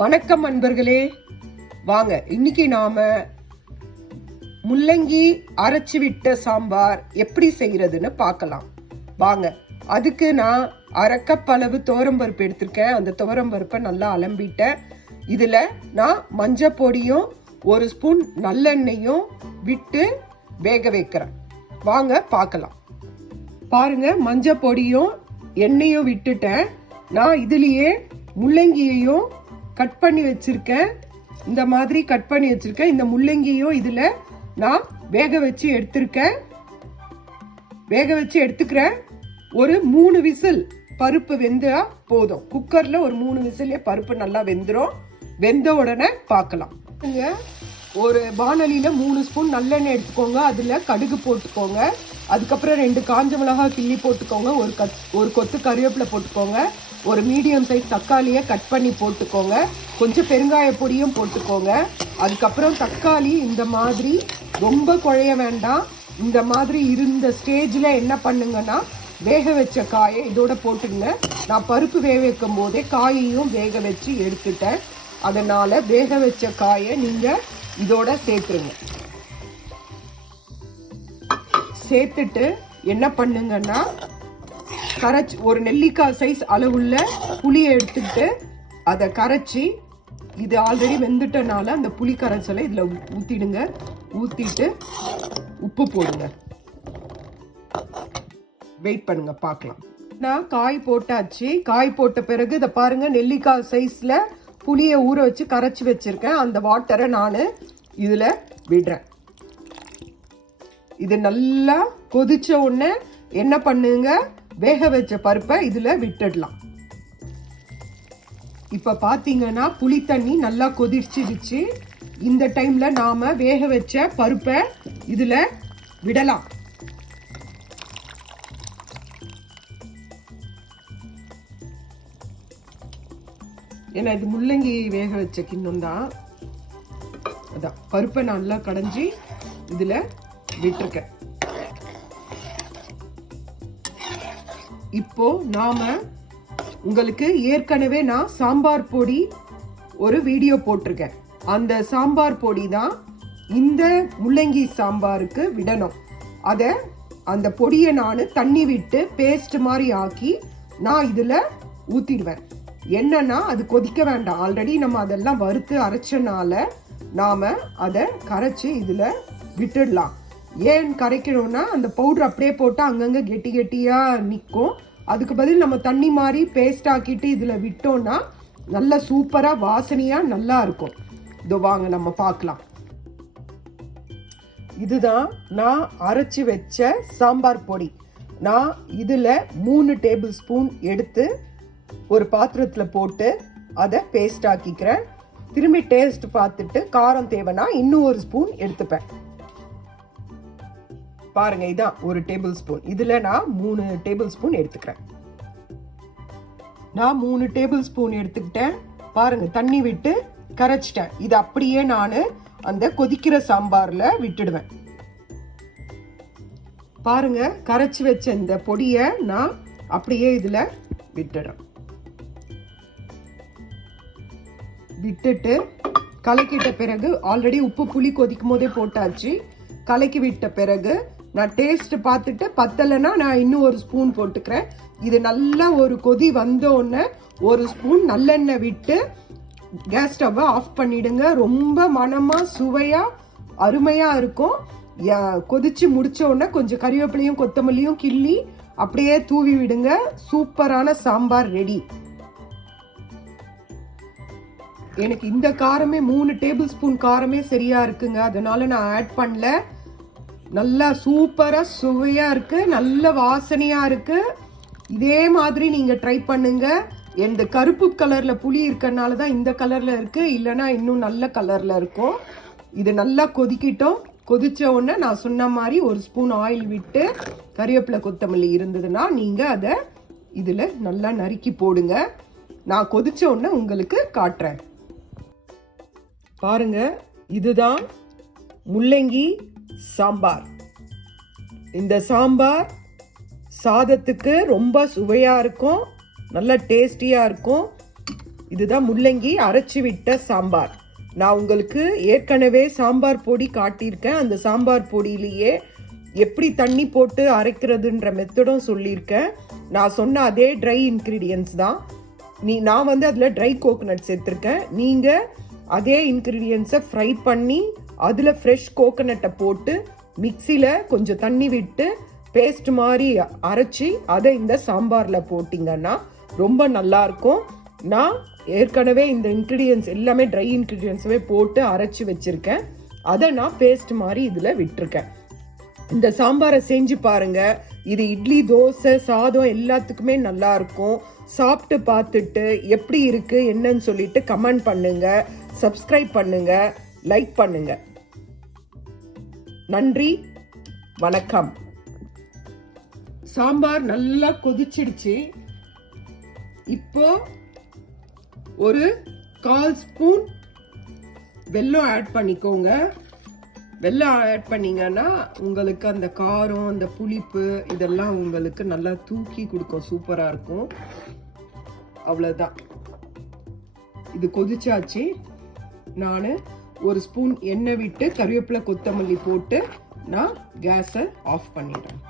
வணக்கம் அன்பர்களே, வாங்க இன்னைக்கு நாம முள்ளங்கி அரைச்சு விட்ட சாம்பார் எப்படி செய்யறதுன்னு பார்க்கலாம். வாங்க. அதுக்கு நான் 1/2 கப் அளவு துவரம்பருப்பு எடுத்திருக்கேன். அந்த துவரம்பருப்பை நல்லா அலம்பிட்டேன். இதுல நான் மஞ்சள் பொடியும் 1 ஸ்பூன் நல்லெண்ணெயும் விட்டு வேக வைக்கிறேன். வாங்க பார்க்கலாம். பாருங்க, மஞ்சள் பொடியும் எண்ணெயும் விட்டுட்டேன். நான் இதுலயே முள்ளங்கியையும் கட் பண்ணி வச்சிருக்கேன். இந்த மாதிரி கட் பண்ணி வச்சிருக்கேன். இந்த முள்ளங்கியும் இதுல நான் வேக வச்சு எடுத்துக்கிறேன். ஒரு 3 விசில் பருப்பு வெந்தா போதும். குக்கர்ல ஒரு 3 விசிலே பருப்பு நல்லா வெந்துடும். வெந்த உடனே பார்க்கலாம். ஒரு வானலியில 3 ஸ்பூன் நல்லெண்ணெய் எடுத்துக்கோங்க. அதுல கடுகு போட்டுக்கோங்க. அதுக்கப்புறம் 2 காஞ்ச மிளகாய் கிள்ளி போட்டுக்கோங்க. ஒரு கொத்து கருவேப்பிலை போட்டுக்கோங்க. ஒரு மீடியம் சைஸ் தக்காளியை கட் பண்ணி போட்டுக்கோங்க. கொஞ்சம் பெருங்காய பொடியும் போட்டுக்கோங்க. அதுக்கப்புறம் தக்காளி இந்த மாதிரி ரொம்ப குழைய வேண்டாம். இந்த மாதிரி இருந்த ஸ்டேஜில் என்ன பண்ணுங்கன்னா, வேக வச்ச காயை இதோட போட்டுங்க. நான் பருப்பு வேக வைக்கும் போதே காயையும் வேக வச்சு எடுத்துட்டேன். அதனால வேக வச்ச காயை நீங்க இதோட சேர்த்துருங்க. சேர்த்துட்டு என்ன பண்ணுங்கன்னா, கரைச்சி ஒரு நெல்லிக்காய் சைஸ் அளவுள்ள புளியை எடுத்துக்கிட்டு அதை கரைச்சி, இது ஆல்ரெடி வெந்துட்டனால அந்த புளி கரைச்சலை இதுல ஊத்திடுங்க. ஊத்திட்டு உப்பு போடுங்க. வெயிட் பண்ணுங்க, பார்க்கலாம். நான் காய் போட்டாச்சு. காய் போட்ட பிறகு இதை பாருங்க, நெல்லிக்காய் சைஸ்ல புளியை ஊற வச்சு கரைச்சி வச்சிருக்கேன். அந்த வாட்டரை நான் இதுல விடுறேன். இது நல்லா கொதிச்ச உடனே என்ன பண்ணுங்க, வேக வச்ச பருப்பை இதுல விட்டுடலாம். இப்ப பாத்தீங்கன்னா புளி தண்ணி நல்லா கொதிச்சிடுச்சு. இந்த டைம்ல நாம வேக வச்ச பருப்பை இதுல விடலாம். ஏன்னா இது முள்ளங்கி வேக வச்ச கிண்ணம் தான். அதான் பருப்பை நல்லா கடைஞ்சி இதுல விட்டுருக்கேன். இப்போ நாம உங்களுக்கு ஏற்கனவே நான் சாம்பார் பொடி ஒரு வீடியோ போட்டிருக்கேன். அந்த சாம்பார் பொடி தான் இந்த முள்ளங்கி சாம்பாருக்கு விடணும். அந்த பொடியை நான் தண்ணி விட்டு பேஸ்ட் மாதிரி ஆக்கி நான் இதுல ஊத்திடுவேன். என்னன்னா, அது கொதிக்க வேண்டாம். ஆல்ரெடி நம்ம அதெல்லாம் வறுத்து அரைச்சனால நாம அதை கரைச்சி இதுல விட்டுடலாம். ஏன் கரைக்கணும்னா, அந்த பவுடர் அப்படியே போட்டா அங்கங்க கெட்டி கெட்டியா நிற்கும். அதுக்கு பதில் நம்ம தண்ணி மாதிரி பேஸ்ட் ஆக்கிட்டு இதுல விட்டோம்னா நல்லா சூப்பரா வாசனையா நல்லா இருக்கும். இதோ வாங்க நம்ம பார்க்கலாம். இதுதான் நான் அரைச்சி வச்ச சாம்பார் பொடி. நான் இதுல 3 டேபிள் ஸ்பூன் எடுத்து ஒரு பாத்திரத்துல போட்டு அதை பேஸ்ட் ஆக்கிக்கிறேன். திரும்பி டேஸ்ட் பார்த்துட்டு காரம் தேவைன்னா இன்னும் 1 ஸ்பூன் எடுத்துப்பேன். பாருங்க, இதான் 1 டேபிள் ஸ்பூன். இதுல நான் 3 டேபிள் ஸ்பூன் எடுத்துக்கிறேன். நான் 3 டேபிள் ஸ்பூன் எடுத்துக்கிட்டேன். பாருங்க, தண்ணி விட்டு கரைச்சிட்டேன். இது அப்படியே நான் அந்த கொதிக்கிற சாம்பார்ல விட்டுடுவேன். பாருங்க, கரைச்சி வச்ச இந்த பொடியை நான் அப்படியே இதுல விட்டுடுறேன். விட்டுட்டு கலக்கிட்ட பிறகு, ஆல்ரெடி உப்பு புளி கொதிக்கும் போதே போட்டாச்சு. கலக்கி விட்ட பிறகு நான் டேஸ்ட் பார்த்துட்டு பத்தலைன்னா நான் இன்னும் 1 ஸ்பூன் போட்டுக்கிறேன். இது நல்லா ஒரு கொதி வந்தோடனே 1 ஸ்பூன் நல்லெண்ணெய் விட்டு கேஸ் ஸ்டவ்வை ஆஃப் பண்ணிடுங்க. ரொம்ப மனமா சுவையா அருமையா இருக்கும். கொதிச்சு முடிச்ச உடனே கொஞ்சம் கறிவேப்பிலையும் கொத்தமல்லியும் கிள்ளி அப்படியே தூவி விடுங்க. சூப்பரான சாம்பார் ரெடி. எனக்கு இந்த காரமே 3 டேபிள் ஸ்பூன் காரமே சரியா இருக்குங்க. அதனால நான் ஆட் பண்ணல. நல்லா சூப்பரா சுவையா இருக்கு, நல்ல வாசனையா இருக்கு. இதே மாதிரி நீங்க ட்ரை பண்ணுங்க. இந்த கருப்பு கலர்ல புளி இருக்கறனால தான் இந்த கலர்ல இருக்கு, இல்லைன்னா இன்னும் நல்ல கலர்ல இருக்கும். இது நல்லா கொதிக்கிட்டோம். கொதிச்ச உடனே நான் சொன்ன மாதிரி 1 ஸ்பூன் ஆயில் விட்டு கறிவேப்பிலை கொத்தமல்லி இருந்ததுன்னா நீங்க அதை இதுல நல்லா நறுக்கி போடுங்க. நான் கொதிச்ச உடனே உங்களுக்கு காட்டுறேன். பாருங்க, இதுதான் முள்ளங்கி சாம்பார். இந்த சாம்பார் சாதத்துக்கு ரொம்ப சுவையா இருக்கும், நல்ல டேஸ்டியா இருக்கும். இதுதான் முள்ளங்கி அரைச்சி விட்ட சாம்பார். நான் உங்களுக்கு ஏற்கனவே சாம்பார் பொடி காட்டியிருக்கேன். அந்த சாம்பார் பொடியிலேயே எப்படி தண்ணி போட்டு அரைக்கிறதுன்ற மெத்தடும் சொல்லியிருக்கேன். நான் சொன்ன அதே ட்ரை இன்க்ரீடியன்ஸ் தான். நான் வந்து அதில் ட்ரை கோகோனட் சேர்த்துருக்கேன். நீங்கள் அதே இன்க்ரீடியன்ஸை ஃப்ரை பண்ணி அதில் ஃப்ரெஷ் கோகோனட்டை போட்டு மிக்சியில் கொஞ்சம் தண்ணி விட்டு பேஸ்ட் மாதிரி அரைச்சி அதை இந்த சாம்பாரில் போட்டிங்கன்னா ரொம்ப நல்லாயிருக்கும். நான் ஏற்கனவே இந்த இன்க்ரீடியன்ஸ் எல்லாமே ட்ரை இன்க்ரீடியன்ஸவே போட்டு அரைச்சி வச்சுருக்கேன். அதை நான் பேஸ்ட் மாதிரி இதில் விட்டுருக்கேன். இந்த சாம்பாரை செஞ்சு பாருங்க. இது இட்லி, தோசை, சாதம் எல்லாத்துக்குமே நல்லா இருக்கும். சாப்பிட்டு பார்த்துட்டு எப்படி இருக்கு என்னன்னு சொல்லிட்டு கமெண்ட் பண்ணுங்க, சப்ஸ்கிரைப் பண்ணுங்க, லைக் பண்ணுங்க. நன்றி, வணக்கம். சாம்பார் நல்லா கொதிச்சிடுச்சு. இப்போ ஒரு 1/4 ஸ்பூன் வெல்லம் ஆட் பண்ணிக்கோங்க. வெல்லம் ஆட் பண்ணீங்கன்னா உங்களுக்கு அந்த காரம், அந்த புளிப்பு இதெல்லாம் உங்களுக்கு நல்லா தூக்கி கொடுக்கும். சூப்பராக இருக்கும். அவ்வளோதான். இது கொதிச்சாச்சு. நான் 1 ஸ்பூன் எண்ணெய் விட்டு கறிவேப்பிலை, கொத்தமல்லி போட்டு நான் கேஸை ஆஃப் பண்ணிடுறேன்.